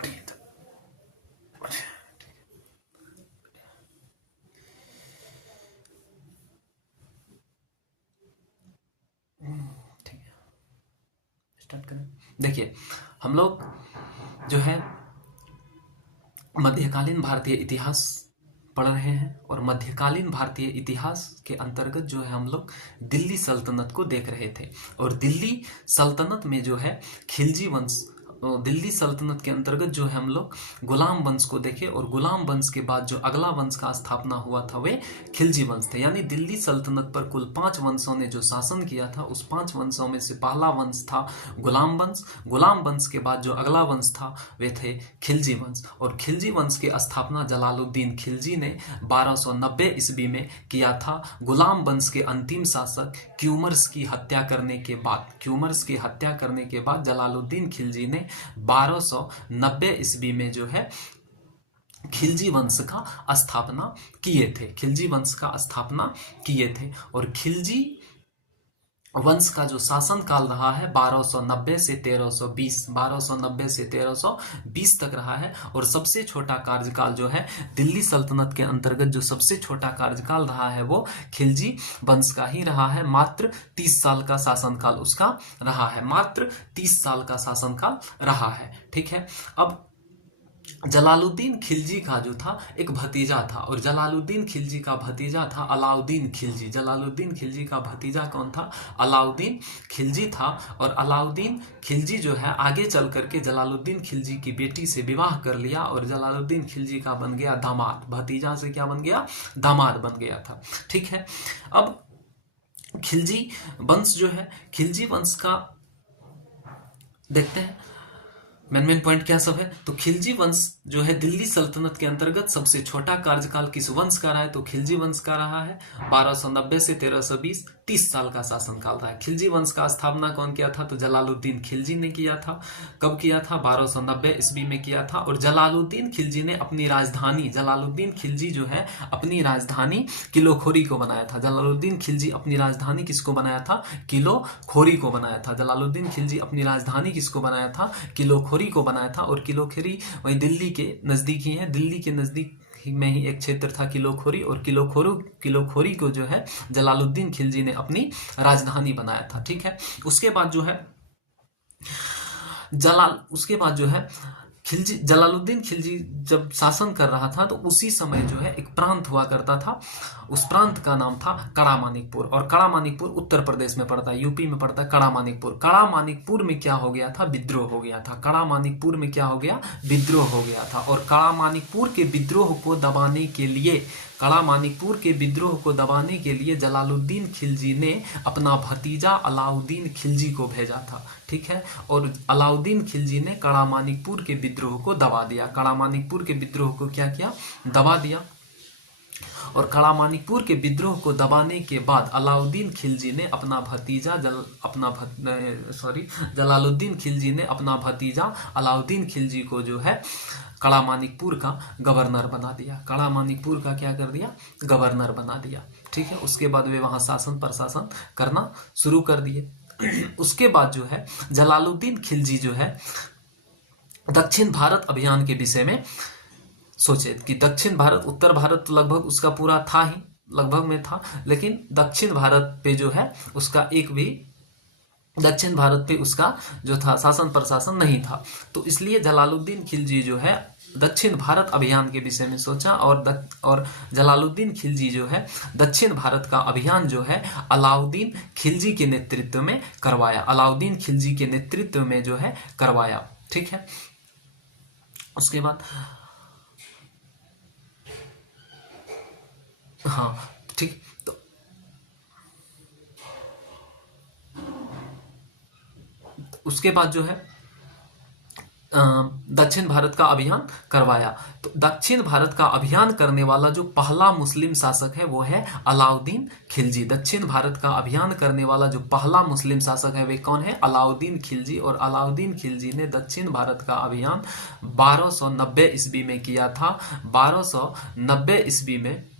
ठीक है, स्टार्ट करें। देखिए, हम लोग जो है मध्यकालीन भारतीय इतिहास पढ़ रहे हैं, और मध्यकालीन भारतीय इतिहास के अंतर्गत जो है हम लोग दिल्ली सल्तनत को देख रहे थे। और दिल्ली सल्तनत में जो है खिलजी वंश, दिल्ली सल्तनत के अंतर्गत जो है हम लोग गुलाम वंश को देखे, और गुलाम वंश के बाद जो अगला वंश का स्थापना हुआ था वे खिलजी वंश थे। यानी दिल्ली सल्तनत पर कुल 5 वंशों ने जो शासन किया था, उस 5 वंशों में से पहला वंश था गुलाम वंश। गुलाम वंश के बाद जो अगला वंश था वे थे खिलजी वंश। और खिलजी वंश की स्थापना जलालुद्दीन खिलजी ने 1290 ईस्वी में किया था, गुलाम वंश के अंतिम शासक क्यूमर्स की हत्या करने के बाद। क्यूमर्स की हत्या करने के बाद जलालुद्दीन खिलजी ने 1290 ईस्वी में जो है खिलजी वंश का स्थापना किए थे। खिलजी वंश का स्थापना किए थे। और खिलजी वंश का जो शासन काल रहा है 1290 से 1320, 1290 से 1320 तक रहा है। और सबसे छोटा कार्यकाल जो है दिल्ली सल्तनत के अंतर्गत जो सबसे छोटा कार्यकाल रहा है वो खिलजी वंश का ही रहा है। मात्र 30 साल का शासनकाल उसका रहा है, मात्र 30 साल का शासनकाल रहा है। ठीक है। अब जलालुद्दीन खिलजी का जो था एक भतीजा था, और जलालुद्दीन खिलजी का भतीजा था अलाउद्दीन खिलजी। जलालुद्दीन खिलजी का भतीजा कौन था? अलाउद्दीन खिलजी था। और अलाउद्दीन खिलजी जो है आगे चल करके जलालुद्दीन खिलजी की बेटी से विवाह कर लिया, और जलालुद्दीन खिलजी का बन गया दामाद। भतीजा से क्या बन गया? दामाद बन गया था। ठीक है। अब खिलजी वंश जो है, खिलजी वंश का देखते हैं मेन पॉइंट क्या सब है। तो खिलजी वंश जो है दिल्ली सल्तनत के अंतर्गत सबसे छोटा कार्यकाल किस वंश का रहा है? तो खिलजी वंश का रहा है। 1290 से 1320, 30 साल का शासनकाल रहा है। खिलजी वंश का स्थापना कौन किया था? तो जलालुद्दीन खिलजी ने किया था। कब किया था? 1290 ईस्वी में किया था। और जलालुद्दीन खिलजी ने अपनी राजधानी, जलालुद्दीन खिलजी जो है अपनी राजधानी किलोखोरी को बनाया था। जलालुद्दीन खिलजी अपनी राजधानी किसको बनाया था? किलोखोरी को बनाया था। जलालुद्दीन खिलजी अपनी राजधानी किसको बनाया था? किलोखोरी को बनाया था। और किलोखोरी वही दिल्ली के नजदीक ही है। दिल्ली के नजदीक में ही एक क्षेत्र था किलोखोरी, और किलोखोरी को जो है जलालुद्दीन खिलजी ने अपनी राजधानी बनाया था। ठीक है। उसके बाद जो है जलालुद्दीन खिलजी जब शासन कर रहा था तो उसी समय जो है एक प्रांत हुआ करता था। उस प्रांत का नाम था कड़ामानिकपुर। और कड़ामानिकपुर उत्तर प्रदेश में पड़ता है, यूपी में पड़ता है कड़ामानिकपुर। कड़ामानिकपुर में क्या हो गया था? विद्रोह हो गया था। कड़ामानिकपुर में क्या हो गया? विद्रोह हो गया था। और कड़ामानिकपुर के विद्रोह को दबाने के लिए, कड़ामानिकपुर के विद्रोह को दबाने के लिए जलालुद्दीन खिलजी ने अपना भतीजा अलाउद्दीन खिलजी को भेजा था। ठीक है। और अलाउद्दीन खिलजी ने कड़ामानिकपुर के विद्रोह को दबा दिया। कड़ामानिकपुर के विद्रोह को क्या किया? दबा दिया। और कड़ामानिकपुर के विद्रोह को दबाने के बाद अलाउद्दीन खिलजी ने अपना भतीजा जलालुद्दीन खिलजी ने अपना भतीजा अलाउद्दीन खिलजी को जो है कड़ामानिकपुर का गवर्नर बना दिया। कड़ामानिकपुर का क्या कर दिया? गवर्नर बना दिया। ठीक है। उसके बाद वे वहां शासन प्रशासन करना शुरू कर दिए। उसके बाद जो है जलालुद्दीन खिलजी जो है दक्षिण भारत अभियान के विषय में सोचे कि दक्षिण भारत, उत्तर भारत तो लगभग उसका पूरा था ही, लगभग में था, लेकिन दक्षिण भारत पे जो है उसका एक भी, दक्षिण भारत पे उसका जो था शासन प्रशासन नहीं था। तो इसलिए जलालुद्दीन खिलजी जो है दक्षिण भारत अभियान के विषय में सोचा, और जलालुद्दीन खिलजी जो है दक्षिण भारत का अभियान जो है अलाउद्दीन खिलजी के नेतृत्व में करवाया। अलाउद्दीन खिलजी के नेतृत्व में जो है करवाया। ठीक है। उसके बाद हाँ ठीक, तो उसके बाद जो है दक्षिण भारत का अभियान करवाया। तो दक्षिण भारत का अभियान करने वाला जो पहला मुस्लिम शासक है वो है अलाउद्दीन खिलजी। दक्षिण भारत का अभियान करने वाला जो पहला मुस्लिम शासक है वे कौन है? अलाउद्दीन खिलजी। और अलाउद्दीन खिलजी ने दक्षिण भारत का अभियान 1290 ईस्वी में किया था। 1290 ईस्वी में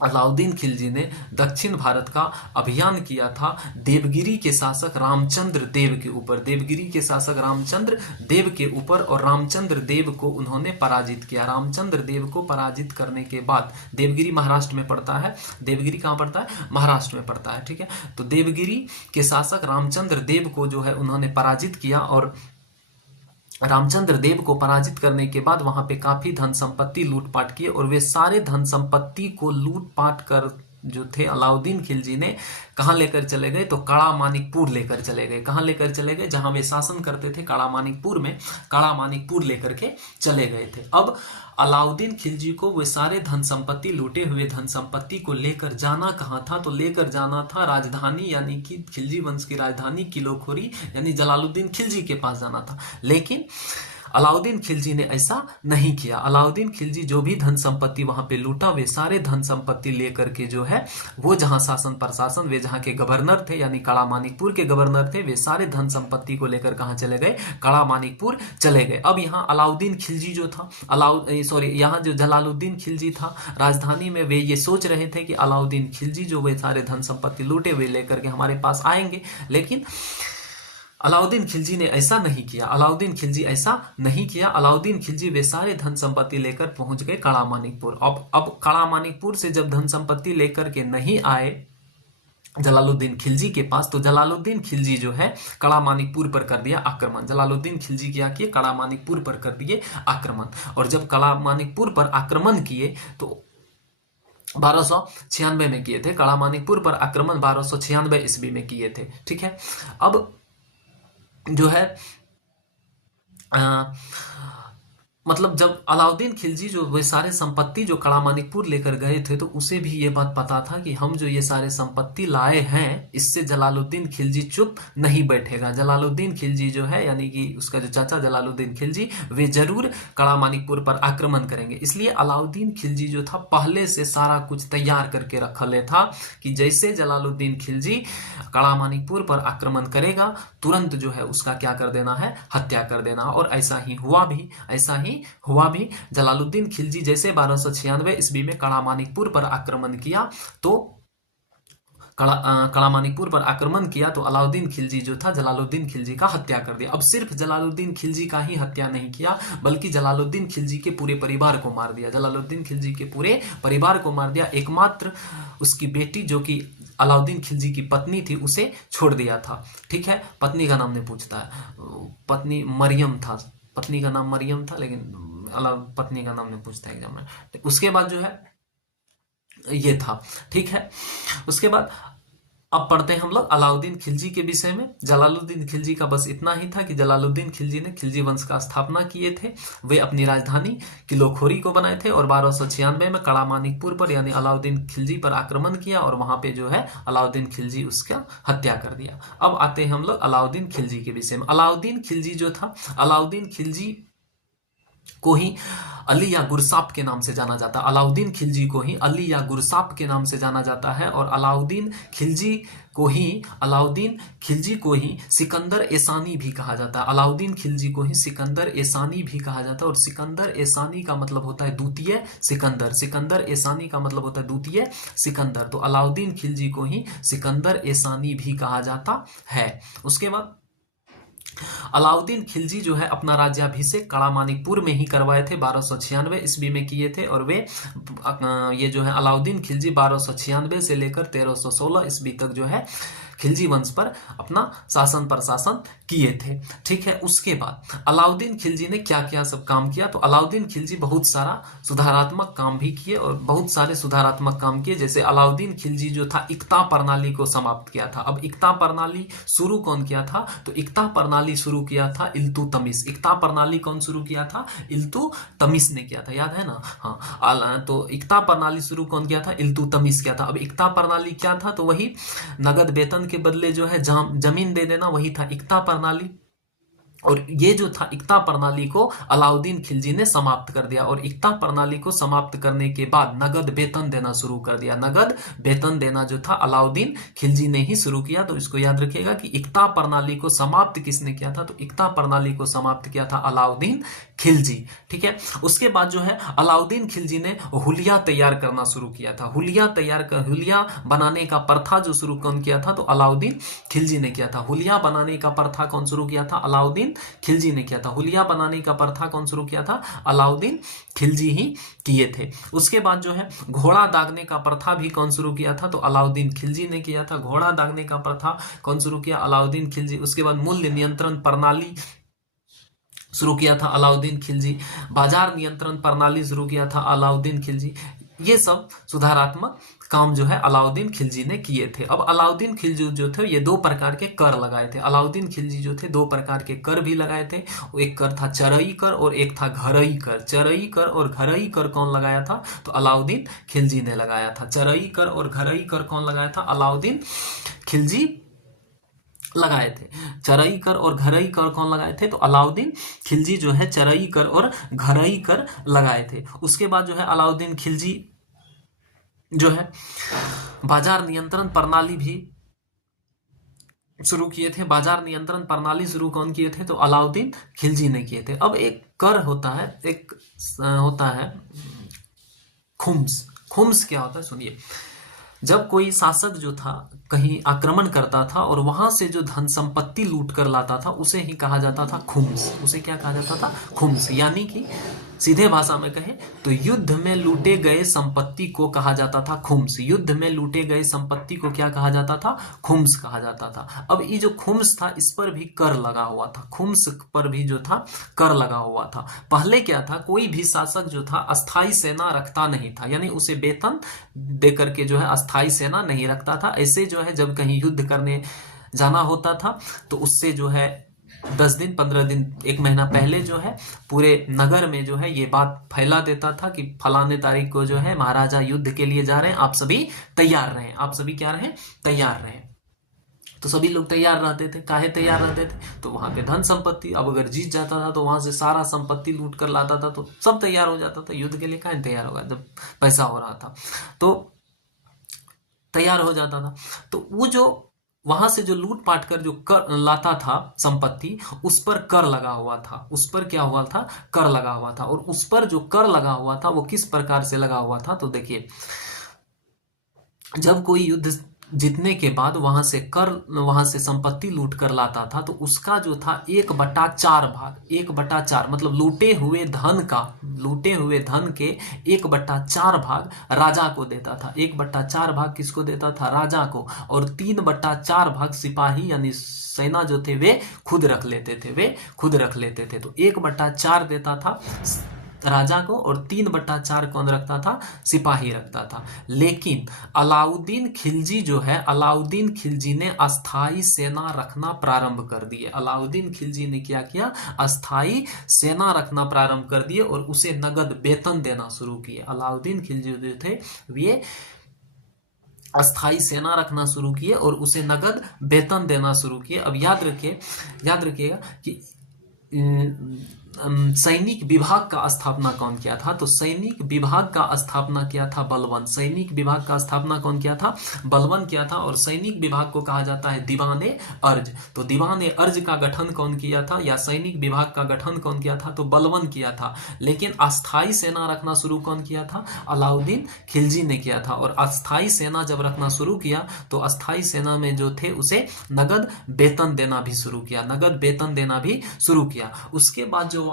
अलाउद्दीन खिलजी ने दक्षिण भारत का अभियान किया था देवगिरी के शासक रामचंद्र देव के ऊपर। देवगिरी के शासक रामचंद्र देव के ऊपर, और रामचंद्र देव को उन्होंने पराजित किया। रामचंद्र देव को पराजित करने के बाद, देवगिरी महाराष्ट्र में पड़ता है, देवगिरी कहाँ पड़ता है? महाराष्ट्र में पड़ता है, ठीक है। तो देवगिरी के शासक रामचंद्र देव को जो है उन्होंने पराजित किया, और रामचंद्र देव को पराजित करने के बाद वहां पे काफी धन संपत्ति लूटपाट किए, और वे सारे धन संपत्ति को लूटपाट कर जो थे अलाउद्दीन खिलजी ने कहां लेकर चले गए? तो काड़ा मानिकपुर लेकर चले गए। कहां लेकर चले गए? जहां वे शासन करते थे, काड़ा मानिकपुर में, काड़ा मानिकपुर लेकर के चले गए थे। अब अलाउद्दीन खिलजी को वे सारे धन संपत्ति, लूटे हुए धन संपत्ति को लेकर जाना कहां था? तो लेकर जाना था राजधानी, यानी कि खिलजी वंश की राजधानी किलोखोरी यानी जलालुद्दीन खिलजी के पास जाना था। लेकिन अलाउद्दीन खिलजी ने ऐसा नहीं किया। अलाउद्दीन खिलजी जो भी धन संपत्ति वहां पे लूटा, वे सारे धन संपत्ति लेकर के जो है वो जहां शासन प्रशासन, वे जहां के गवर्नर थे यानी काड़ा मानिकपुर के गवर्नर थे, वे सारे धन संपत्ति को लेकर कहां चले गए? काड़ा मानिकपुर चले गए। अब यहाँ अलाउद्दीन खिलजी जो था, यहाँ जो जलालुद्दीन खिलजी था राजधानी में, वे ये सोच रहे थे कि अलाउद्दीन खिलजी जो वे सारे धन संपत्ति लूटे हुए लेकर के हमारे पास आएंगे, लेकिन अलाउद्दीन खिलजी ने ऐसा नहीं किया। अलाउद्दीन खिलजी ऐसा नहीं किया। अलाउद्दीन खिलजी वे सारे धन संपत्ति लेकर पहुंच गए काड़ा मानिकपुर। अब काड़ा मानिकपुर से जब धन संपत्ति लेकर के नहीं आए जलालुद्दीन खिलजी के पास, तो जलालुद्दीन खिलजी जो है काड़ा मानिकपुर पर कर दिया आक्रमण। जलालुद्दीन खिलजी क्या किए? काड़ा मानिकपुर पर कर दिए आक्रमण। और जब काड़ा मानिकपुर पर आक्रमण किए तो 1296 में किए थे। काड़ा मानिकपुर पर आक्रमण 1296 ईस्वी में किए थे, ठीक है। अब जो है मतलब जब अलाउद्दीन खिलजी जो वे सारे संपत्ति जो काड़ा मानिकपुर लेकर गए थे, तो उसे भी ये बात पता था कि हम जो ये सारे संपत्ति लाए हैं, इससे जलालुद्दीन खिलजी चुप नहीं बैठेगा। जलालुद्दीन खिलजी जो है यानी कि उसका जो चाचा जलालुद्दीन खिलजी, वे जरूर काड़ा मानिकपुर पर आक्रमण करेंगे। इसलिए अलाउद्दीन खिलजी जो था पहले से सारा कुछ तैयार करके रखा ले था कि जैसे जलालुद्दीन खिलजी काड़ा मानिकपुर पर आक्रमण करेगा, तुरंत जो है उसका क्या कर देना है? हत्या कर देना। और ऐसा ही हुआ भी। जलालुद्दीन खिलजी जैसे 1296 ईस्वी में काड़ा मानिकपुर पर आक्रमण किया, तो काड़ा मानिकपुर पर आक्रमण किया तो अलाउद्दीन खिलजी जो था जलालुद्दीन खिलजी का हत्या कर दिया। अब सिर्फ जलालुद्दीन खिलजी का ही हत्या नहीं किया, बल्कि जलालुद्दीन खिलजी के पूरे परिवार को मार दिया। जलालुद्दीन खिलजी के पूरे परिवार को मार दिया। एकमात्र उसकी बेटी जो कि अलाउद्दीन खिलजी की पत्नी थी, उसे छोड़ दिया था, ठीक है। पत्नी का नाम नहीं पूछता है, पत्नी मरियम था, पत्नी का नाम मरियम था, लेकिन पत्नी का नाम नहीं पूछता एग्जाम में। उसके बाद जो है ये था, ठीक है। उसके बाद अब पढ़ते हैं हम लोग अलाउद्दीन खिलजी के विषय में। जलालुद्दीन खिलजी का बस इतना ही था कि जलालुद्दीन खिलजी ने खिलजी वंश का स्थापना किए थे। वे अपनी राजधानी किलोखोरी को बनाए थे और 1296 में काड़ा मानिकपुर पर यानी अलाउद्दीन खिलजी पर आक्रमण किया और वहां पे जो है अलाउद्दीन खिलजी उसका हत्या कर दिया। अब आते हैं हम लोग अलाउद्दीन खिलजी के विषय में। अलाउद्दीन खिलजी जो था, अलाउद्दीन खिलजी को ही अली या गुरसाप के नाम से जाना जाता है। अलाउद्दीन खिलजी को ही अली या गुरसाप के नाम से जाना जाता है। और अलाउद्दीन खिलजी को ही सिकंदर एसानी भी कहा जाता है। अलाउद्दीन खिलजी को ही सिकंदर एसानी भी कहा जाता है। और सिकंदर एसानी का मतलब होता है द्वितीय सिकंदर। सिकंदर एसानी का मतलब होता है द्वितीय सिकंदर। तो अलाउद्दीन खिलजी को ही सिकंदर एसानी भी कहा जाता है। उसके बाद अलाउद्दीन खिलजी जो है अपना राज्याभिषेक काड़ा मानिकपुर में ही करवाए थे, 1296 ईस्वी में किए थे। और वे ये जो है अलाउद्दीन खिलजी 1296 से लेकर 1316 ईस्वी तक जो है खिलजी वंश पर अपना शासन प्रशासन किए थे, ठीक है। उसके बाद अलाउद्दीन खिलजी ने क्या क्या सब काम किया? तो अलाउद्दीन खिलजी बहुत सारा सुधारात्मक काम भी किए और बहुत सारे सुधारात्मक काम किए। जैसे अलाउद्दीन खिलजी जो था इक्ता प्रणाली को समाप्त किया था। अब इक्ता प्रणाली शुरू कौन किया था? तो इक्ता प्रणाली शुरू किया था इल्तुतमिश। इक्ता प्रणाली कौन शुरू किया था? इल्तुतमिश ने किया था, याद है ना? हाँ, तो इक्ता प्रणाली शुरू कौन किया था? इल्तुतमिश किया था। अब इक्ता प्रणाली क्या था? तो वही नगद वेतन के बदले जो है जमीन दे देना, वही था इक्ता प्रणाली। और ये जो था इक्ता प्रणाली को अलाउद्दीन खिलजी ने समाप्त कर दिया। और इक्ता प्रणाली को समाप्त करने के बाद नगद वेतन देना शुरू कर दिया। नगद वेतन देना जो था अलाउद्दीन खिलजी ने ही शुरू किया। तो इसको याद रखिएगा कि इक्ता प्रणाली को समाप्त किसने किया था, तो इक्ता प्रणाली को समाप्त किया था अलाउद्दीन खिलजी। ठीक है, उसके बाद जो है अलाउद्दीन खिलजी ने हुलिया तैयार करना शुरू किया था। हुलिया बनाने का प्रथा जो शुरू कौन किया था, तो अलाउद्दीन खिलजी ने किया था। हुलिया बनाने का प्रथा कौन शुरू किया था, अलाउद्दीन खिलजी ने किया था। हुलिया बनाने का प्रथा कौन शुरू किया था, अलाउद्दीन खिलजी ही किए थे। उसके बाद जो है घोड़ा दागने का प्रथा भी कौन शुरू किया था, तो अलाउद्दीन खिलजी ने किया था। घोड़ा दागने का प्रथा कौन शुरू किया, अलाउद्दीन खिलजी। उसके बाद मूल्य नियंत्रण प्रणाली शुरू किया था अलाउद्दीन खिलजी। बाजार नियंत्रण प्रणाली शुरू किया था अलाउद्दीन खिलजी। ये सब सुधारात्मक काम जो है अलाउद्दीन खिलजी ने किए थे। अब अलाउद्दीन खिलजी जो थे ये दो प्रकार के कर लगाए थे। अलाउद्दीन खिलजी जो थे दो प्रकार के कर भी लगाए थे। एक कर था चरई कर और एक था घरई कर। चरई कर और घरई कर कौन लगाया था, तो अलाउद्दीन खिलजी ने लगाया था। चरई कर और घरई कर कौन लगाया था, अलाउद्दीन खिलजी लगाए थे। चरई कर और घरई कर कौन लगाए थे, तो अलाउद्दीन खिलजी जो है चरई कर और घरई कर लगाए थे। उसके बाद जो है अलाउद्दीन खिलजी जो है बाजार नियंत्रण प्रणाली भी शुरू किए थे। बाजार नियंत्रण प्रणाली शुरू कौन किए थे, तो अलाउद्दीन खिलजी ने किए थे। अब एक कर होता है, एक होता है खुम्स। खुम्स क्या होता है, सुनिए। जब कोई शासक जो था कहीं आक्रमण करता था और वहां से जो धन संपत्ति लूट कर लाता था उसे ही कहा जाता था खुम्स। उसे क्या कहा जाता था, खुम्स। यानी कि सीधे भाषा में कहें तो युद्ध में लूटे गए संपत्ति को कहा जाता था खुम्स। युद्ध में लूटे गए संपत्ति को क्या कहा जाता था, खुम्स कहा जाता था। अब ये जो खुम्स था इस पर भी कर लगा हुआ था। खुम्स पर भी जो था कर लगा हुआ था। पहले क्या था, कोई भी शासक जो था अस्थाई सेना रखता नहीं था, यानी उसे वेतन देकर के जो है अस्थाई सेना नहीं रखता था। ऐसे जो है जब कहीं युद्ध करने जाना होता था तो उससे जो है 10 दिन 15 दिन 1 महीना पहले जो है पूरे नगर में जो है ये बात फैला देता था कि फलाने तारीख को जो है महाराजा युद्ध के लिए जा रहे हैं, आप सभी तैयार रहें। आप सभी क्या रहें, तैयार रहें। तो सभी लोग तैयार रहते थे। काहे तैयार रहते थे, तो वहां पे धन संपत्ति, अब अगर जीत जाता था तो वहां से सारा संपत्ति लूट कर लाता था, तो सब तैयार हो जाता था। युद्ध के लिए काहे तैयार होगा, जब पैसा हो रहा था तो तैयार हो जाता था। तो वो जो वहां से जो लूट पाट कर जो कर लाता था संपत्ति, उस पर कर लगा हुआ था। उस पर क्या हुआ था, कर लगा हुआ था। और उस पर जो कर लगा हुआ था वो किस प्रकार से लगा हुआ था, तो देखिए, जब कोई युद्ध जीतने के बाद वहां से संपत्ति लूट कर लाता था तो उसका जो था 1/4 भाग, 1/4 मतलब लूटे हुए धन के 1/4 भाग राजा को देता था। 1/4 भाग किसको देता था, राजा को। और 3/4 भाग सिपाही यानी सेना जो थे वे खुद रख लेते थे। तो 1/4 देता था राजा को और 3/4 कौन रखता था, सिपाही रखता था। लेकिन अलाउद्दीन खिलजी जो है, अलाउद्दीन खिलजी ने अस्थाई सेना रखना प्रारंभ कर दिए। अलाउद्दीन खिलजी ने क्या किया, अस्थाई सेना रखना प्रारंभ कर दिए और उसे नगद वेतन देना शुरू किए। अलाउद्दीन खिलजी जो थे वे अस्थाई सेना रखना शुरू किए और उसे नगद वेतन देना शुरू किए। अब याद रखिएगा कि सैनिक विभाग का स्थापना कौन किया था, तो सैनिक विभाग का स्थापना किया था बलवन। सैनिक विभाग का स्थापना कौन किया था, बलवन किया था। और सैनिक विभाग को कहा जाता है दीवाने अर्ज। तो दीवाने अर्ज का गठन कौन किया था, या सैनिक विभाग का गठन कौन किया था, तो बलवन किया था। लेकिन अस्थाई सेना रखना शुरू कौन किया था, अलाउद्दीन खिलजी ने किया था। और अस्थाई सेना जब रखना शुरू किया तो अस्थाई सेना में जो थे उसे नगद वेतन देना भी शुरू किया। उसके बाद जो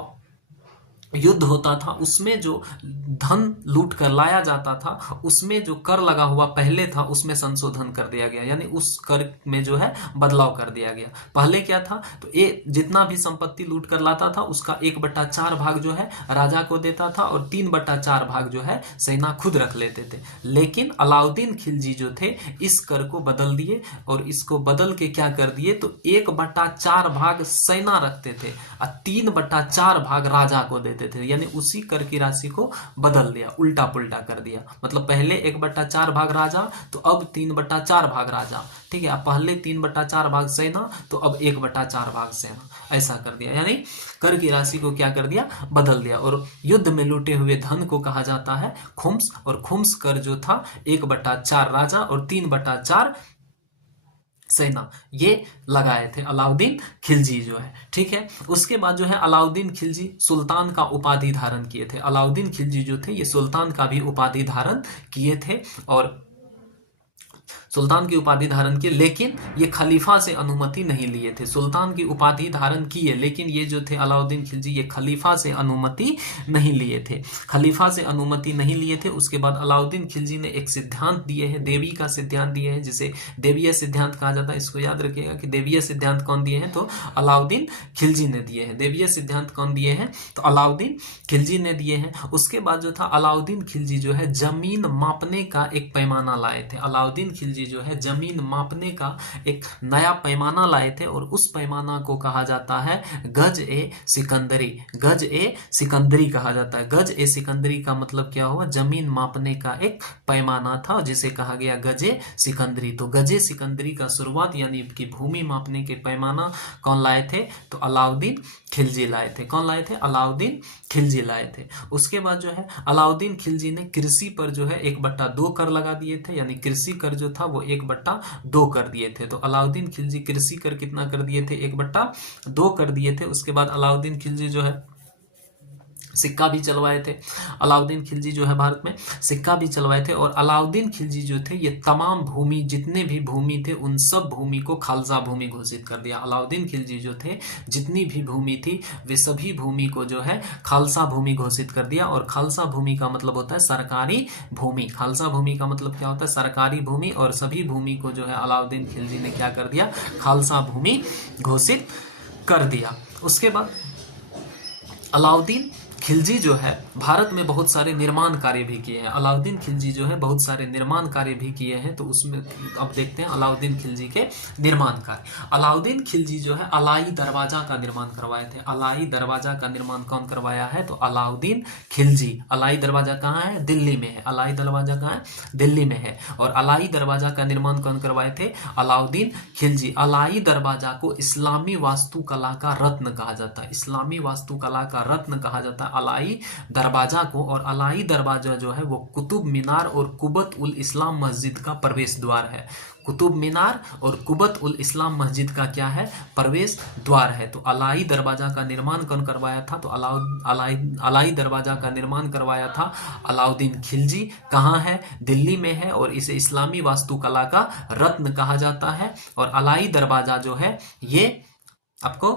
युद्ध होता था उसमें जो धन लूट कर लाया जाता था उसमें जो कर लगा हुआ पहले था उसमें संशोधन कर दिया गया, यानी उस कर में जो है बदलाव कर दिया गया। पहले क्या था, तो ये जितना भी संपत्ति लूट कर लाता था उसका 1/4 भाग जो है राजा को देता था और 3/4 भाग जो है सेना खुद रख लेते थे। लेकिन अलाउद्दीन खिलजी जो थे इस कर को बदल दिए और इसको बदल के क्या कर दिए, तो 1/4 भाग सेना रखते थे और 3/4 भाग राजा को देते लेते थे, यानी उसी कर की राशि को बदल दिया, उल्टा पुल्टा कर दिया। मतलब पहले 1/4 भाग राजा, तो अब 3/4 भाग राजा, ठीक है। अब पहले 3/4 भाग सेना, तो अब 1/4 भाग सेना, ऐसा कर दिया। यानी कर की राशि को क्या कर दिया, बदल दिया। और युद्ध में लूटे हुए धन को कहा जाता है खुम्स, और खुम्स कर जो था 1/4 राजा और 3/4 सेना, ये लगाए थे अलाउद्दीन खिलजी जो है, ठीक है। उसके बाद जो है अलाउद्दीन खिलजी सुल्तान का उपाधि धारण किए थे। अलाउद्दीन खिलजी जो थे ये सुल्तान का भी उपाधि धारण किए थे, और सुल्तान की उपाधि धारण की, लेकिन ये खलीफा से अनुमति नहीं लिए थे। सुल्तान की उपाधि धारण किए, लेकिन ये जो थे अलाउद्दीन खिलजी ये खलीफा से अनुमति नहीं लिए थे, खलीफा से अनुमति नहीं लिए थे। उसके बाद अलाउद्दीन खिलजी ने एक सिद्धांत दिए हैं, देवी का सिद्धांत दिए हैं, जिसे देवीय सिद्धांत कहा जाता है। इसको याद रखिएगा कि देवीय सिद्धांत कौन दिए हैं, तो अलाउद्दीन खिलजी ने दिए हैं। देवीय सिद्धांत कौन दिए हैं, तो अलाउद्दीन खिलजी ने दिए हैं। उसके बाद जो था अलाउद्दीन खिलजी जो है जमीन मापने का एक पैमाना लाए थे। अलाउद्दीन खिलजी जो है जमीन मापने का एक नया पैमाना लाए थे, और उस पैमाना को कहा जाता है गज ए सिकंदरी। गज ए सिकंदरी कहा जाता है। गज ए सिकंदरी का मतलब क्या हुआ, जमीन मापने का एक पैमाना था जिसे कहा गया गजे सिकंदरी। तो गजे सिकंदरी का शुरुआत यानी कि भूमि मापने के पैमाना कौन लाए थे, तो अलाउद्दीन खिलजी लाए थे। कौन लाए थे, अलाउद्दीन खिलजी लाए थे। उसके बाद जो है अलाउद्दीन खिलजी ने कृषि पर जो है 1/2 कर लगा दिए थे, यानी कृषि कर जो था वो 1/2 कर दिए थे। तो अलाउद्दीन खिलजी कृषि कर कितना कर दिए थे, 1/2 कर दिए थे। उसके बाद अलाउद्दीन खिलजी जो है सिक्का भी चलवाए थे। अलाउद्दीन खिलजी जो है भारत में सिक्का भी चलवाए थे। और अलाउद्दीन खिलजी जो थे ये तमाम भूमि, जितने भी भूमि थे उन सब भूमि को खालसा भूमि घोषित कर दिया। अलाउद्दीन खिलजी जो थे जितनी भी भूमि थी वे सभी भूमि को जो है खालसा भूमि घोषित कर दिया। और खालसा भूमि का मतलब होता है सरकारी भूमि। खालसा भूमि का मतलब क्या होता है, सरकारी भूमि। और सभी भूमि को जो है अलाउद्दीन खिलजी ने क्या कर दिया, खालसा भूमि घोषित कर दिया। उसके बाद अलाउद्दीन खिलजी जो है भारत में बहुत सारे निर्माण कार्य भी किए हैं। अलाउद्दीन खिलजी जो है बहुत सारे निर्माण कार्य भी किए हैं। तो उसमें अब देखते हैं अलाउद्दीन खिलजी के निर्माण कार्य। अलाउद्दीन खिलजी जो है अलाई दरवाजा का निर्माण करवाए थे। अलाई दरवाजा का निर्माण कौन करवाया है, तो अलाउद्दीन खिलजी। अलाई दरवाजा कहाँ है, दिल्ली में है। अलाई दरवाजा कहाँ है, दिल्ली में है। और अलाई दरवाजा का निर्माण कौन करवाए थे, अलाउद्दीन खिलजी। अलाई दरवाजा को इस्लामी वास्तुकला का रत्न कहा जाता है। इस्लामी वास्तुकला का रत्न कहा जाता है अलाई दरवाजा को। और अलाई दरवाजा जो है वो कुतुब मीनार और कुबत उल इस्लाम मस्जिद का प्रवेश द्वार है। कुतुब मीनार और कुबत उल इस्लाम मस्जिद का क्या है, प्रवेश द्वार है। तो अलाई दरवाजा का निर्माण कौन करवाया था, तो अलाई दरवाजा का निर्माण करवाया था अलाउद्दीन खिलजी। कहाँ है, दिल्ली में है। और इसे इस्लामी वास्तुकला का रत्न कहा जाता है। और अलाई दरवाजा जो है ये आपको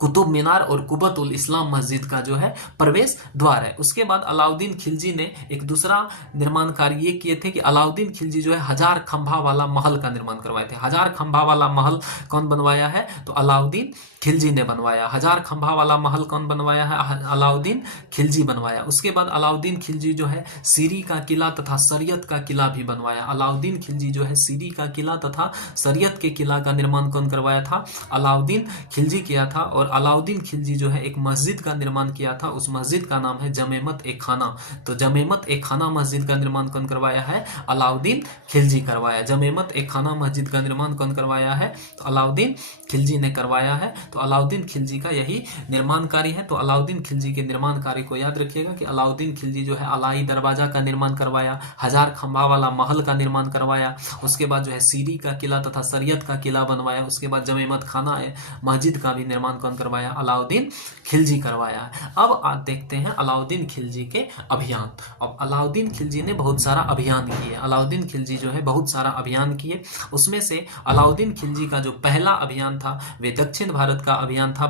कुतुब मीनार और कुबत उल इस्लाम मस्जिद का जो है प्रवेश द्वार है। उसके बाद अलाउद्दीन खिलजी ने एक दूसरा निर्माण कार्य ये किए थे कि अलाउद्दीन खिलजी जो है 1000 खंभा वाला महल का निर्माण करवाए थे। 1000 खंभा वाला महल कौन बनवाया है, तो अलाउद्दीन खिलजी ने बनवाया। 1000 खंभा वाला महल कौन बनवाया है, अलाउद्दीन खिलजी बनवाया। उसके बाद अलाउद्दीन खिलजी जो है सीरी का किला तथा शरीयत का किला भी बनवाया। अलाउद्दीन खिलजी जो है सीरी का किला तथा शरीयत के किला का निर्माण कौन करवाया था, अलाउद्दीन खिलजी किया था। और अलाउद्दीन खिलजी जो है एक मस्जिद का निर्माण किया था। उस मस्जिद का नाम है जमेमत ए खाना। तो जमेमत ए खाना मस्जिद का निर्माण कौन करवाया है, अलाउद्दीन खिलजी करवाया। जमेमत ए खाना मस्जिद का निर्माण कौन करवाया है, तो अलाउद्दीन खिलजी ने करवाया है। तो अलाउद्दीन खिलजी का यही निर्माण कार्य है। तो अलाउद्दीन खिलजी के निर्माण कार्य को याद रखिएगा कि अलाउद्दीन खिलजी जो है अलाई दरवाजा का निर्माण करवाया, 1000 खंभा वाला महल का निर्माण करवाया। उसके बाद जो है सीरी का किला तथा शरीयत का किला बनवाया। उसके बाद जमेमत खाना मस्जिद का भी निर्माण कौन करवाया, अलाउद्दीन खिलजी करवाया है। अब आप देखते हैं अलाउद्दीन खिलजी के अभियान। अब अलाउद्दीन खिलजी ने बहुत सारा अभियान किए। अलाउद्दीन खिलजी जो है बहुत सारा अभियान किए। उसमें से अलाउद्दीन खिलजी का जो पहला अभियान था वे दक्षिण भारत का अभियान था।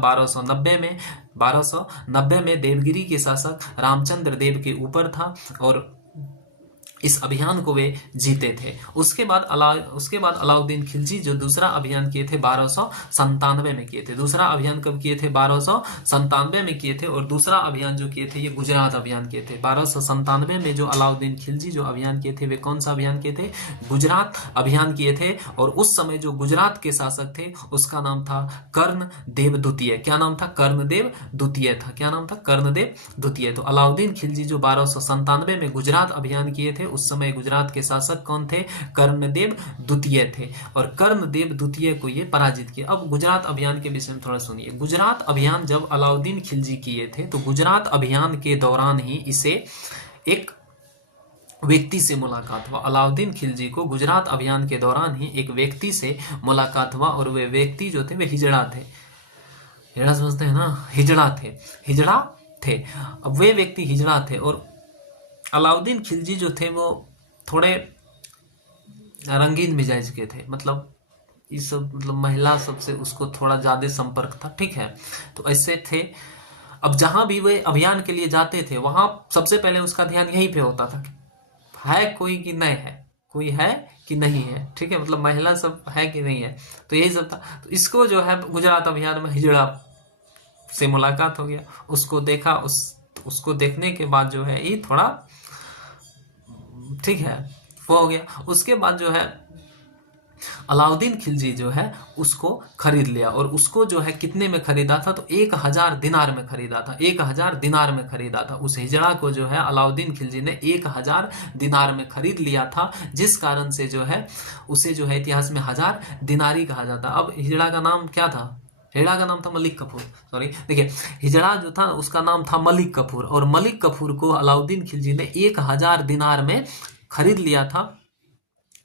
1290 में देवगिरी के शासक रामचंद्र देव के ऊपर था। और इस अभियान को वे जीते थे। उसके बाद अलाउद्दीन खिलजी जो दूसरा अभियान किए थे 1297 में किए थे। दूसरा अभियान कब किए थे? 1297 में किए थे। और दूसरा अभियान जो किए थे ये गुजरात अभियान किए थे। 1297 में जो अलाउद्दीन खिलजी जो अभियान किए थे वे कौन सा अभियान किए थे? गुजरात अभियान किए थे। और उस समय जो गुजरात के शासक थे उसका नाम था कर्णदेव द्वितीय। क्या नाम था? कर्णदेव द्वितीय था। क्या नाम था? कर्णदेव द्वितीय। तो अलाउद्दीन खिलजी जो 1297 में गुजरात अभियान किए थे उस समय गुजरात के शासक कौन थे? कर्णदेव द्वितीय थे। और कर्णदेव द्वितीय को ये पराजित किया। अब गुजरात अभियान के विषय में थोड़ा सुनिए। गुजरात अभियान जब अलाउद्दीन खिलजी किए थे तो गुजरात अभियान के दौरान ही इसे एक व्यक्ति से मुलाकात हुआ। अलाउद्दीन खिलजी को गुजरात अभियान के दौरान ही एक व्यक्ति से मुलाकात हुआ और वे व्यक्ति जो थे वे हिजड़ा थे। हिजड़ा समझते हैं ना? हिजड़ा थे। अब वे व्यक्ति हिजड़ा थे और अलाउद्दीन खिलजी जो थे वो थोड़े रंगीन मिजाज के थे। मतलब इस सब मतलब महिला सबसे उसको थोड़ा ज्यादा संपर्क था। ठीक है, तो ऐसे थे। अब जहां भी वे अभियान के लिए जाते थे वहां सबसे पहले उसका ध्यान यहीं पे होता था, है कोई कि नहीं है, कोई है कि नहीं है। ठीक है, मतलब महिला सब है कि नहीं है, तो यही सब था। तो इसको जो है गुजरात अभियान में हिजड़ा से मुलाकात हो गया, उसको देखा। उसको देखने के बाद जो है ये थोड़ा ठीक है वो हो गया। उसके बाद जो है अलाउद्दीन खिलजी जो है उसको खरीद लिया। और उसको जो है कितने में खरीदा था? तो 1000 दिनार में खरीदा था। 1000 दिनार में खरीदा था। उस हिजड़ा को जो है अलाउद्दीन खिलजी ने 1000 दिनार में खरीद लिया था, जिस कारण से जो है उसे जो है इतिहास में 1000 दिनारी कहा जाता। अब हिजड़ा का नाम क्या था? हिजड़ा का नाम था मलिक कफूर। सॉरी, देखिए हिजड़ा जो था उसका नाम था मलिक कफूर। और मलिक कफूर को अलाउद्दीन खिलजी ने 1000 दिनार में खरीद लिया था,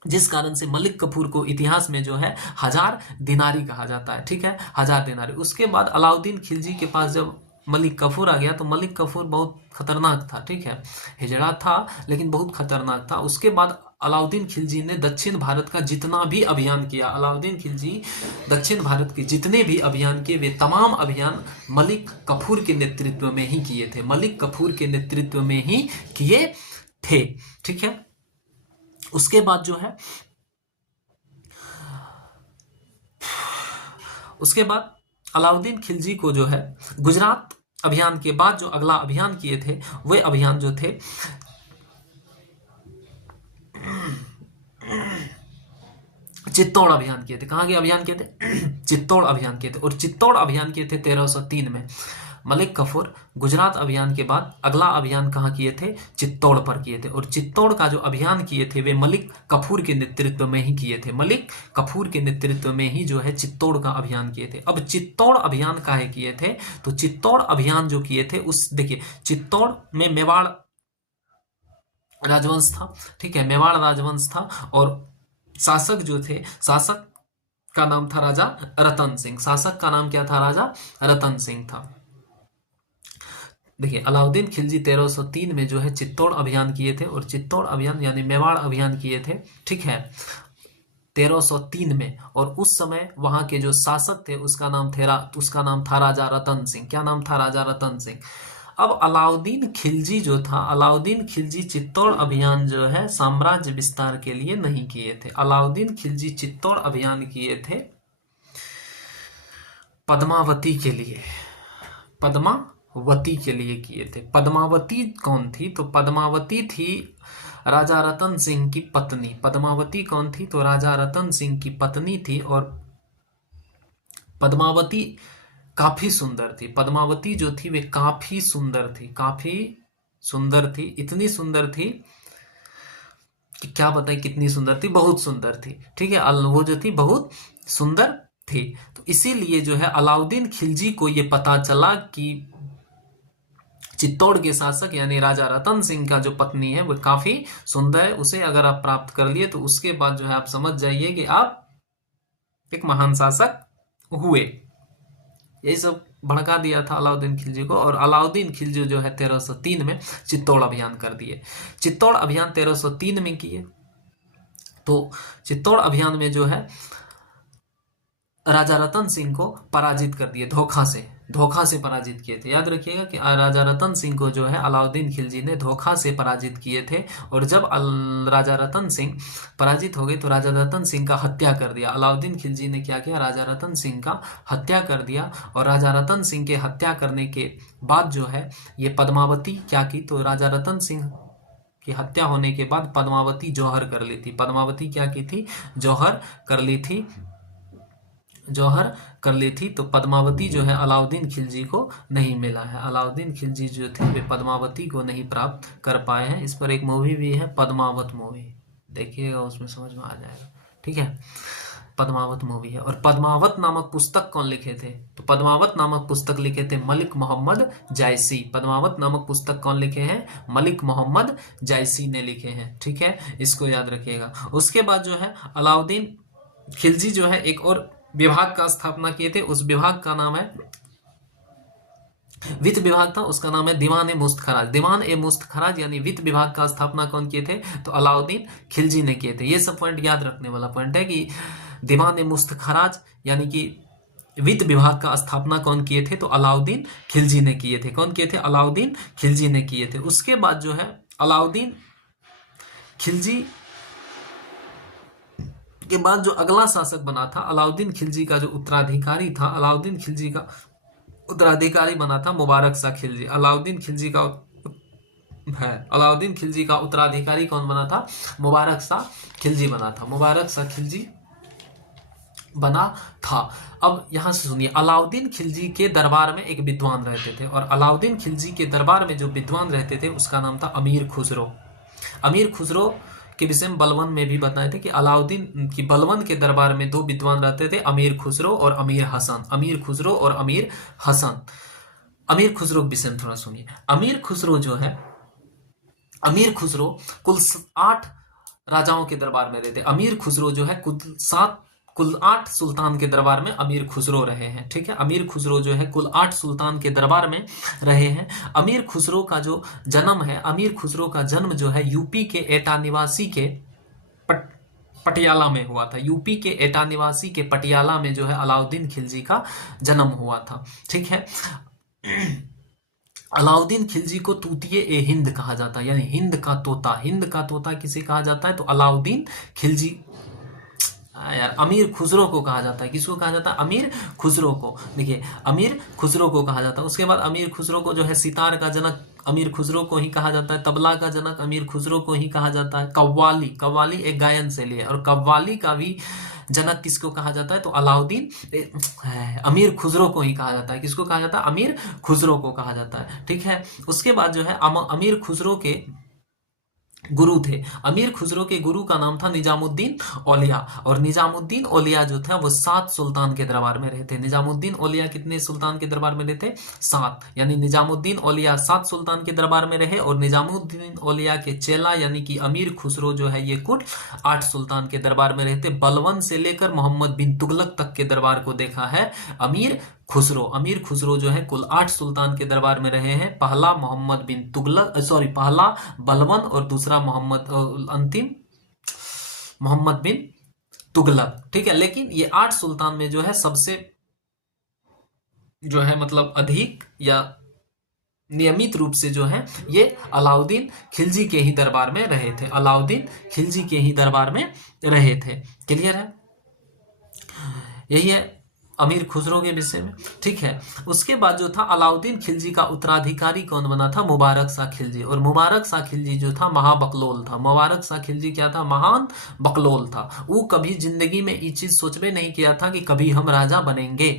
जिस कारण से मलिक कफूर को इतिहास में जो है 1000 दिनारी कहा जाता है। ठीक है, 1000 दिनारी। उसके बाद अलाउद्दीन खिलजी के पास जब मलिक कफूर आ गया तो मलिक कफूर बहुत खतरनाक था। ठीक है, हिजड़ा था लेकिन बहुत खतरनाक था। उसके बाद अलाउद्दीन खिलजी ने दक्षिण भारत का जितना भी अभियान किया, अलाउद्दीन खिलजी दक्षिण भारत के जितने भी अभियान किए वे तमाम अभियान मलिक कफूर के नेतृत्व में ही किए थे। मलिक कफूर के नेतृत्व में ही किए थे। ठीक है, उसके बाद जो है उसके बाद अलाउद्दीन खिलजी को जो है गुजरात अभियान के बाद जो अगला अभियान किए थे वे अभियान जो थे चित्तौड़ अभियान किए थे। कहां के अभियान किए थे? चित्तौड़ अभियान किए थे। और चित्तौड़ अभियान किए थे 1303 में। मलिक कफूर गुजरात अभियान के बाद अगला अभियान कहां किए थे? चित्तौड़ पर किए थे। और चित्तौड़ का जो अभियान किए थे वे मलिक कफूर के नेतृत्व में ही किए थे। मलिक कफूर के नेतृत्व में ही जो है चित्तौड़ का अभियान किए थे। अब चित्तौड़ अभियान काहे किए थे? तो चित्तौड़ अभियान जो किए थे उस देखिए चित्तौड़ में मेवाड़ राजवंश था। ठीक है, मेवाड़ राजवंश था। और शासक जो थे, शासक का नाम था राजा रतन सिंह। शासक का नाम क्या था? राजा रतन सिंह था। देखिए अलाउद्दीन खिलजी 1303 में जो है चित्तौड़ अभियान किए थे। और चित्तौड़ अभियान यानी मेवाड़ अभियान किए थे। ठीक है, 1303 में। और उस समय वहां के जो शासक थे उसका नाम था राजा रतन सिंह। क्या नाम था? राजा रतन सिंह। अब अलाउद्दीन खिलजी जो था, अलाउद्दीन खिलजी चित्तौड़ अभियान जो है साम्राज्य विस्तार के लिए नहीं किए थे। अलाउद्दीन खिलजी चित्तौड़ अभियान किए थे पद्मावती के लिए। पद्मावती के लिए किए थे। पद्मावती कौन थी? तो पद्मावती थी राजा रतन सिंह की पत्नी। पद्मावती कौन थी? तो राजा रतन सिंह की पत्नी थी। और पद्मावती काफी सुंदर थी। पद्मावती जो थी वे काफी सुंदर थी। काफी सुंदर थी, इतनी सुंदर थी कि क्या बताएं कितनी सुंदर थी, बहुत सुंदर थी। ठीक है, वो जो थी बहुत सुंदर थी। तो इसीलिए जो है अलाउद्दीन खिलजी को ये पता चला कि चित्तौड़ के शासक यानी राजा रतन सिंह का जो पत्नी है वो काफी सुंदर है। उसे अगर आप प्राप्त कर लिए तो उसके बाद जो है आप समझ जाइए कि आप एक महान शासक हुए। यही सब भड़का दिया था अलाउद्दीन खिलजी को। और अलाउद्दीन खिलजी जो है 1303 में चित्तौड़ अभियान कर दिए। चित्तौड़ अभियान 1303 में किए। तो चित्तौड़ अभियान में जो है राजा रतन सिंह को पराजित कर दिए धोखा से। धोखा से पराजित किए थे। याद रखिएगा कि राजा रतन सिंह को जो है अलाउद्दीन खिलजी ने धोखा से पराजित किए थे। और जब राजा रतन सिंह पराजित हो गए तो राजा रतन सिंह का हत्या कर दिया। अलाउद्दीन खिलजी ने क्या किया, राजा रतन सिंह का हत्या कर दिया। और राजा रतन सिंह के हत्या करने के बाद जो है ये पद्मावती क्या की, तो राजा रतन सिंह की हत्या होने के बाद पद्मावती जौहर कर ली थी। पद्मावती क्या की थी, जौहर कर ली थी, जौहर कर ली थी। तो पद्मावती जो है अलाउद्दीन खिलजी को नहीं मिला है। अलाउद्दीन खिलजी जो थे वे पद्मावती को नहीं प्राप्त कर पाए हैं। इस पर एक मूवी भी है, पद्मावत मूवी, देखिएगा उसमें समझ में आ जाएगा। ठीक है, पद्मावत मूवी है। और पद्मावत नामक पुस्तक कौन लिखे थे, तो पद्मावत नामक पुस्तक लिखे थे मलिक मोहम्मद जायसी। पद्मावत नामक पुस्तक कौन लिखे हैं, मलिक मोहम्मद जायसी ने लिखे हैं। ठीक है, इसको याद रखिएगा। उसके बाद जो है अलाउद्दीन खिलजी जो है एक और विभाग का स्थापना किए थे। उस विभाग का नाम है, वित्त विभाग था, उसका नाम है दीवान ए मुस्त खराज। दीवान ए मुस्त खराज यानी वित्त विभाग का स्थापना कौन किए थे, तो अलाउद्दीन खिलजी ने किए थे। ये सब पॉइंट याद रखने वाला पॉइंट है कि दीवान ए मुस्त खराज यानी कि वित्त विभाग का स्थापना कौन किए थे, तो अलाउद्दीन खिलजी ने किए थे। कौन किए थे, अलाउद्दीन खिलजी ने किए थे। उसके बाद जो है अलाउद्दीन खिलजी के बाद जो अगला शासक बना था, अलाउद्दीन खिलजी का जो उत्तराधिकारी था, अलाउद्दीन खिलजी का उत्तराधिकारी बना था मुबारक शाह खिलजी। अलाउद्दीन खिलजी का है, अलाउद्दीन खिलजी का उत्तराधिकारी कौन बना था, मुबारक शाह खिलजी बना था। मुबारक शाह खिलजी बना था। अब यहां से सुनिए, अलाउद्दीन खिलजी के दरबार में एक विद्वान रहते थे। और अलाउद्दीन खिलजी के दरबार में जो विद्वान रहते थे उसका नाम था अमीर खुसरो। अमीर खुसरो के विषय में बलवन में भी बताए थे कि अलाउद्दीन की बलवन के दरबार में दो विद्वान रहते थे, अमीर खुसरो और अमीर हसन। अमीर खुसरो और अमीर हसन। अमीर खुसरो के विषय में थोड़ा सुनिए। अमीर खुसरो जो है, अमीर खुसरो कुल 8 राजाओं के दरबार में रहते। अमीर खुसरो जो है कुल 8 सुल्तान के दरबार में अमीर खुसरो रहे हैं। ठीक है, अमीर खुसरो जो है कुल 8 सुल्तान के दरबार में रहे हैं। अमीर खुसरो का जो जन्म है, अमीर खुसरो का जन्म जो है यूपी के एटा निवासी के पटियाला में हुआ था। यूपी के एटा निवासी के पटियाला में जो है अलाउद्दीन खिलजी का जन्म हुआ था। ठीक है, अलाउद्दीन खिलजी को तूतिए ए हिंद कहा जाता है, यानी हिंद का तोता। हिंद का तोता किसे कहा जाता है, तो अलाउद्दीन खिलजी यार अमीर खुसरो को कहा जाता है। किसको कहा जाता है, अमीर खुसरो को। देखिए, अमीर खुसरो को कहा जाता है। उसके बाद अमीर खुसरो को जो है सितार का जनक अमीर खुसरो को ही कहा जाता है। तबला का जनक अमीर खुसरो को ही कहा जाता है। कव्वाली, कव्वाली एक गायन शैली है और कव्वाली का भी जनक किसको कहा जाता है, तो अलाउद्दीन अमीर खुसरो को ही कहा जाता है। किसको कहा जाता है, अमीर खुसरो को कहा जाता है। ठीक है, उसके बाद जो है अमीर खुसरो के गुरु थे। अमीर खुसरो के गुरु का नाम था निजामुद्दीन औलिया। और निजामुद्दीन औलिया जो था वो 7 सुल्तान के दरबार में रहते। निजामुद्दीन औलिया कितने सुल्तान के दरबार में रहते, 7। यानी निजामुद्दीन औलिया 7 सुल्तान के दरबार में रहे। और निजामुद्दीन औलिया के चेला यानी कि अमीर खुसरो जो है ये कुल 8 सुल्तान के दरबार में रहते। बलवन से लेकर मोहम्मद बिन तुगलक तक के दरबार को देखा है अमीर खुसरो। अमीर खुसरो जो है कुल 8 सुल्तान के दरबार में रहे हैं। पहला मोहम्मद बिन तुगलक, पहला बलवन और दूसरा अंतिम मोहम्मद बिन तुगलक। ठीक है, लेकिन ये 8 सुल्तान में जो है सबसे जो है मतलब अधिक या नियमित रूप से जो है ये अलाउद्दीन खिलजी के ही दरबार में रहे थे। अलाउद्दीन खिलजी के ही दरबार में रहे थे। क्लियर है, यही है अमीर खुसरो के विषय में। ठीक है, उसके बाद जो था अलाउद्दीन खिलजी का उत्तराधिकारी कौन बना था, मुबारक शाह खिलजी। और मुबारक शाह खिलजी जो था महाबकलोल था। मुबारक शाह खिलजी क्या था, महान बकलोल था। वो कभी जिंदगी में ये चीज सोचबे नहीं किया था कि कभी हम राजा बनेंगे।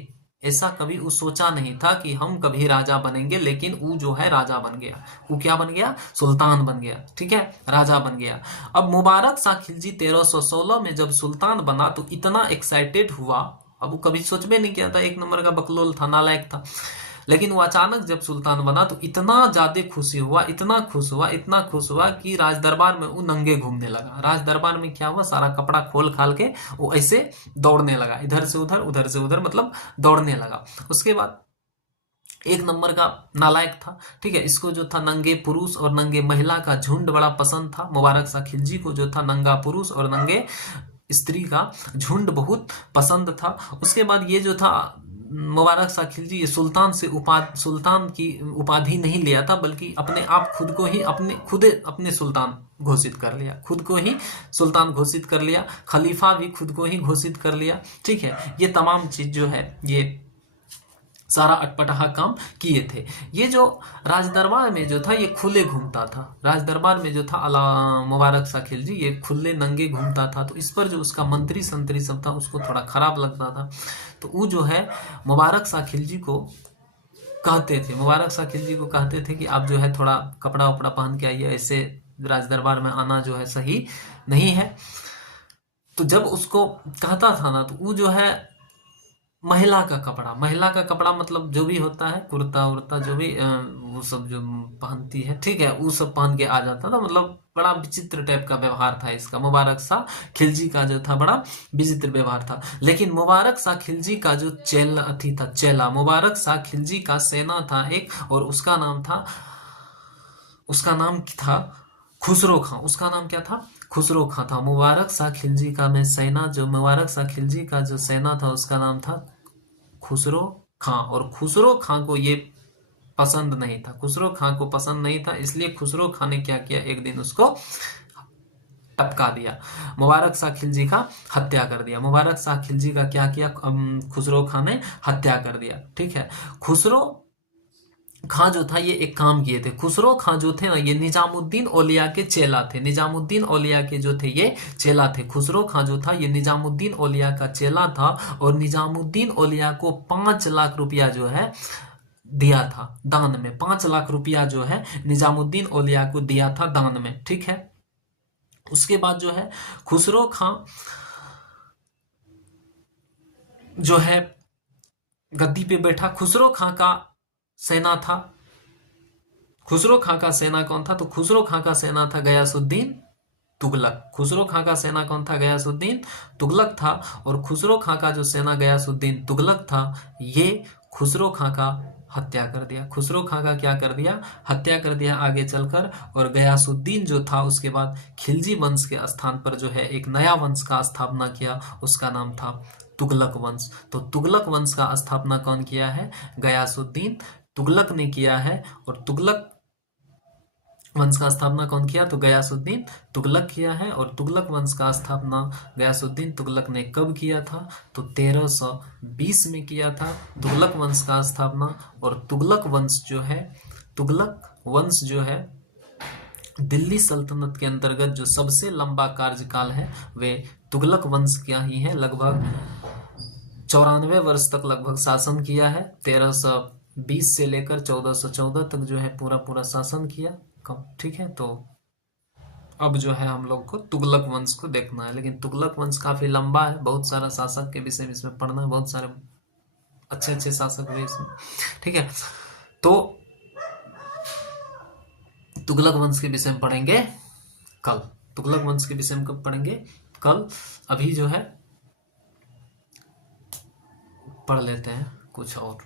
ऐसा कभी वो सोचा नहीं था कि हम कभी राजा बनेंगे, लेकिन वो जो है राजा बन गया। वो क्या बन गया, सुल्तान बन गया। ठीक है, राजा बन गया। अब मुबारक शाह खिलजी 1316 में जब सुल्तान बना तो इतना एक्साइटेड हुआ। अब वो कभी सोच में नहीं किया था, एक नंबर का बकलोल था, नालायक था। लेकिन वो अचानक जब सुल्तान बना तो इतना ज्यादा खुशी हुआ, इतना खुश हुआ, इतना खुश हुआ कि राज दरबार में वो नंगे घूमने लगा। राज दरबार में क्या हुआ, सारा कपड़ा खोल खाल के वो ऐसे दौड़ने लगा, इधर से उधर उधर से उधर, मतलब दौड़ने लगा। उसके बाद एक नंबर का नालायक था। ठीक है, इसको जो था नंगे पुरुष और नंगे महिला का झुंड बड़ा पसंद था। मुबारक शाह खिलजी को जो था नंगा पुरुष और नंगे स्त्री का झुंड बहुत पसंद था। उसके बाद ये जो था मुबारक शाह खिलजी ये सुल्तान की उपाधि नहीं लिया था, बल्कि अपने आप खुद को ही अपने सुल्तान घोषित कर लिया, खुद को ही सुल्तान घोषित कर लिया, खलीफा भी खुद को ही घोषित कर लिया। ठीक है, ये तमाम चीज जो है ये सारा अटपटा काम किए थे। ये जो राजदरबार में जो था ये खुले घूमता था, राजदरबार में जो था मुबारक शाह खिलजी ये खुले नंगे घूमता था, तो इस पर जो उसका मंत्री संतरी सब था उसको थोड़ा खराब लगता था। तो वो जो है मुबारक शाह खिलजी को कहते थे, मुबारक शाह खिलजी को कहते थे कि आप जो है थोड़ा कपड़ा उपड़ा पहन के आइए, ऐसे राजदरबार में आना जो है सही नहीं है। तो जब उसको कहता था ना तो वो जो है महिला का कपड़ा मतलब जो भी होता है कुर्ता उर्ता जो भी वो सब जो पहनती है, ठीक है, वो सब पहन के आ जाता था। मतलब बड़ा विचित्र टाइप का व्यवहार था इसका, मुबारक शाह खिलजी का जो था बड़ा विचित्र व्यवहार था। लेकिन मुबारक शाह खिलजी का जो चेला मुबारक शाह खिलजी का सेना था एक, और उसका नाम था खुसरो खां। उसका नाम क्या था? खुसरो खां था। मुबारक शाह खिलजी का मुबारक शाह खिलजी का जो सेना था उसका नाम था खुसरो खां, और खुसरो खां को ये पसंद नहीं था, खुसरो खां को पसंद नहीं था, इसलिए खुसरो खां ने क्या किया, एक दिन उसको टपका दिया, मुबारक शाह खिलजी का हत्या कर दिया। मुबारक शाह खिलजी का क्या किया, खुसरो खां ने हत्या कर दिया। ठीक है, खुसरो खां जो था ये एक काम किए थे। खुसरो खां जो थे ना ये निजामुद्दीन औलिया के चेला थे, निजामुद्दीन औलिया के जो थे ये चेला थे। खुसरो खां जो था ये निजामुद्दीन औलिया का चेला था, और निजामुद्दीन औलिया को 5 लाख रुपया जो है दिया था दान में, 5 लाख रुपया जो है निजामुद्दीन औलिया को दिया था दान में। ठीक है, उसके बाद जो है खुसरो खां जो है गद्दी पे बैठा। खुसरो खां का सेना था, खुसरो खां का सेना कौन था? तो खुसरो खां का सेना था गयासुद्दीन तुगलक। खुसरो खां का सेना कौन था? गयासुद्दीन तुगलक था। और खुसरो खां का जो सेना गयासुद्दीन तुगलक था ये खुसरो खां का हत्या कर दिया। खुसरो खां का क्या कर दिया? हत्या कर दिया आगे चलकर। और गयासुद्दीन जो था उसके बाद खिलजी वंश के स्थान पर जो है एक नया वंश का स्थापना किया, उसका नाम था तुगलक वंश। तो तुगलक वंश का स्थापना कौन किया है? गयासुद्दीन तुगलक ने किया है। और तुगलक वंश का स्थापना कौन किया? तो गयासुद्दीन तुगलक किया है। और तुगलक वंश का स्थापना गयासुद्दीन तुगलक ने कब किया था? तो 1320 में किया था तुगलक वंश का स्थापना। और तुगलक वंश जो है दिल्ली सल्तनत के अंतर्गत जो सबसे लंबा कार्यकाल है वे तुगलक वंश का ही है। लगभग 94 वर्ष तक लगभग शासन किया है। 1320 से लेकर 1414 तक जो है पूरा शासन किया। ठीक है, तो अब जो है हम लोग को तुगलक वंश को देखना है। लेकिन तुगलक वंश काफी लंबा है, बहुत सारा शासक के विषय में इसमें पढ़ना है, बहुत सारे अच्छे शासक हुए इसमें। ठीक है, तो तुगलक वंश के विषय में पढ़ेंगे कल। तुगलक वंश के विषय में कब पढ़ेंगे? कल। अभी जो है पढ़ लेते हैं कुछ और।